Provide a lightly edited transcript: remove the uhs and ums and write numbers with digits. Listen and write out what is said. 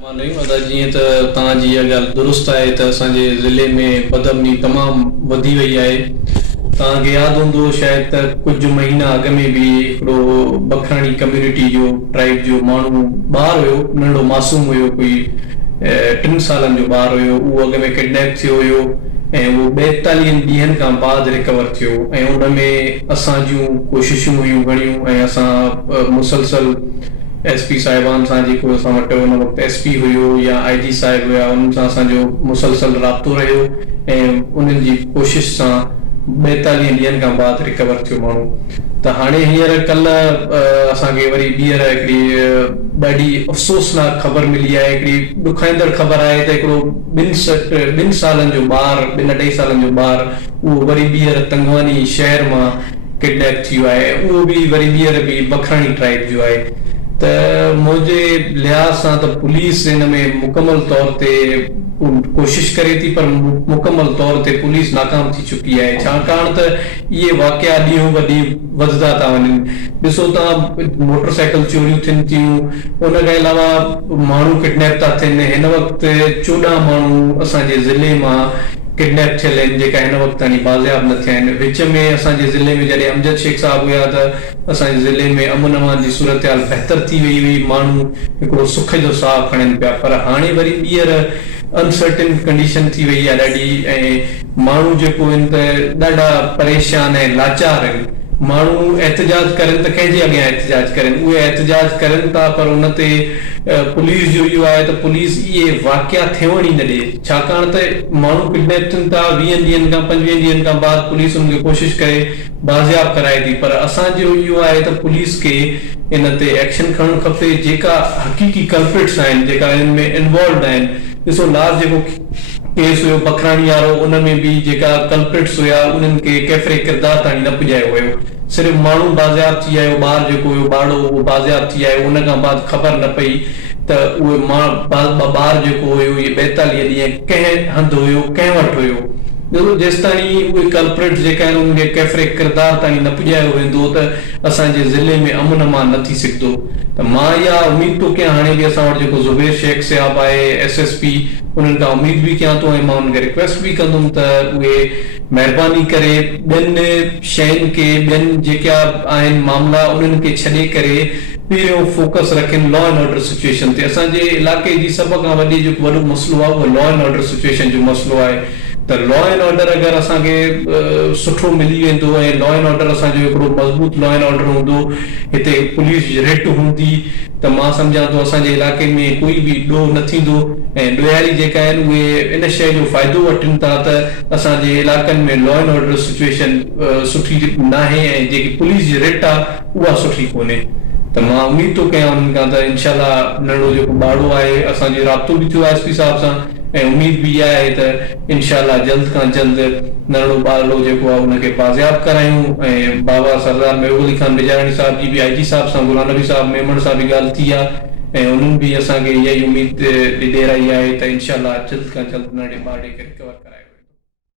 मां नहीं अदा जीअं त तव्हांजी इहा ॻाल्हि दुरुस्त आहे त असांजे ज़िले में बदअमनी तमामु वधी वई आहे। तव्हांखे यादि हूंदो शायदि त कुझु महीना अॻ में बि हिकिड़ो बखराणी कम्यूनिटी जो ट्राइब जो माण्हू ॿारु हुयो, नंढो मासूम हुयो, कोई 3 सालनि जो ॿारु हुयो। उहो अॻ में किडनैप थियो हुयो ऐं उहो 42 ॾींहंनि खां बाद रिकवर थियो ऐं उन में असां जूं कोशिशूं हुयूं घणियूं ऐं असां मुसलसल एसपी साहिबान सां जेको असां वटि उन वक़्तु एसपी हुयो या आईजी साहिब हुया, उन्हनि सां असांजो मुसलसल राब्तो रहियो ऐं उन्हनि जी कोशिश सां 42 ॾींहंनि खां बाद रिकवर थियो माण्हू। त हाणे हींअर कल्ह असांखे वरी ॿीहर हिकिड़ी ॾाढी अफ़सोसनाक ख़बर मिली आहे, हिकिड़ी ॾुखाईंदड़ ख़बर आहे त हिकिड़ो 2 सालनि जो ॿारु, 2-2.5 सालनि जो ॿारु, उहो वरी ॿीहर तंगवानी शहर मां किडनैप थियो आहे। उहो बि वरी ॿीहर बि बखराणी ट्राइब जो आहे। त मुंहिंजे लिहाज़ सां त पुलिस हिन में मुकमल तौर ते कोशिश करे थी, पर मुकमल तौर ते पुलिस नाकाम थी चुकी आहे, छाकाणि त इहे वाक़िया ॾींहों ॿ ॾींहं वधंदा था वञनि। ॾिसो तव्हां, मोटरसाइकिल चोरियूं थियनि थियूं, उन खां अलावा माण्हू किडनैप था थियनि। हिन वक़्तु 14 माण्हू असांजे ज़िले मां किडनैप थियल आहिनि जेका हिन वक़्तु ताईं बाज़ियाब न थिया आहिनि। विच में असांजे ज़िले में जॾहिं अमजद शेख साहब हुया त असांजे ज़िले में अमन अमान जी सूरत हाल बहितर थी वई हुई, माण्हू हिकिड़ो सुख जो साहु खणनि पिया। पर हाणे वरी ॿीहर अनसर्टेन कंडीशन थी वई आहे ॾाढी, ऐं माण्हू जेको आहिनि त ॾाढा परेशान ऐं लाचार आहिनि। माण्हू एहतजाज करनि त कंहिंजे अॻियां एहतजाज करनि, उहे एहतजाज करनि था, पर उन ते पुलिस जो इहो आहे त पुलिस इहे वाक़िया थियण ई न ॾे, छाकाणि त माण्हू किडनैप थियनि था 20 ॾींहंनि खां 25 ॾींहंनि खां बाद पुलिस उनखे कोशिश करे बाज़ियाब कराए थी। पर असांजो इहो आहे त पुलिस खे इन ते एक्शन खणणु खपे। जेका हक़ीक़ी कल्प्रिट्स आहिनि, जेका इन में इन्वॉल्व आहिनि, ॾिसो लास्ट जेको केस हुयो बखराणी वारो, उन में बि जेका कल्प्रिट्स हुया उन्हनि खे कैफ़रे किरदार ताईं न पुॼायो वियो। सिर्फ़ु माण्हू बाज़ियाब थी आयो, ॿारु जेको हुयो ॿाड़ो उहो बाज़ियाब थी आयो, उन खां बाद ख़बर न पई त उहे ॿारु जेको हुयो इहे 42 ॾींहं कंहिं हंधि हुयो, कंहिं वटि हुयो। जेसि ताईं उहे कल्प्रिट्स जेका आहिनि उनखे कैफ़रे किरदार ताईं न पुॼायो वेंदो त असांजे ज़िले में अमन अमान न थी सघंदो। त मां इहा उमेद थो कयां, हाणे बि असां वटि जेको ज़ुबैर शेख साहिबु आहे SSP, उन्हनि खां उमेद बि कयां थो ऐं मां उनखे रिक्वेस्ट बि कंदुमि त उहे महिरबानी करे ॿियनि शयुनि खे, ॿियनि जेका आहिनि मामला, उन्हनि खे छॾे करे पहिरियों फोकस रखनि लॉ एंड ऑर्डर सिचुएशन ते। असांजे इलाइक़े जी सभ खां वॾी जेको वॾो मसइलो आहे उहो लॉ एंड ऑर्डर सिचुएशन जो मसइलो आहे। त लॉ एंड ऑर्डर अगरि असांखे सुठो मिली वेंदो ऐं लॉ एंड ऑर्डर असांजो हिकिड़ो मज़बूत लॉ एंड ऑर्डर हूंदो, हिते पुलिस जी रिट हूंदी, त मां सम्झां थो असांजे इलाइक़े में कोई बि ॾोह न थींदो ऐं ॾोयारी जेका आहिनि उहे इन शइ जो फ़ाइदो वठनि था त असांजे इलाइक़नि में लॉ एंड ऑर्डर सिचुएशन सुठी न आहे ऐं जेकी पुलिस जी रिट आहे उहा सुठी कोन्हे। त मां उमेद थो कयां उन्हनि खां त इनशाला नंढो जेको ॿाड़ो आहे, असांजो राब्तो बि थियो आहे SP साहिब सां ऐं उमेद बि इहा आहे त इनशाला जल्द खां जल्द नंढो ॿारड़ो जेको आहे उनखे बाज़ियाब करायूं। ऐं बाबा सरदार महबूब अली खान बिजारणी साहिब जी बि IG साहिब सां, गुलाम नबी साहिब मेमण सां बि ॻाल्हि थी आहे ऐं उन्हनि बि असांखे इहा ई उमेद ॾेराई आहे त इनशाला जल्द खां जल्द नंढे ॿारड़े खे रिकवर कराए।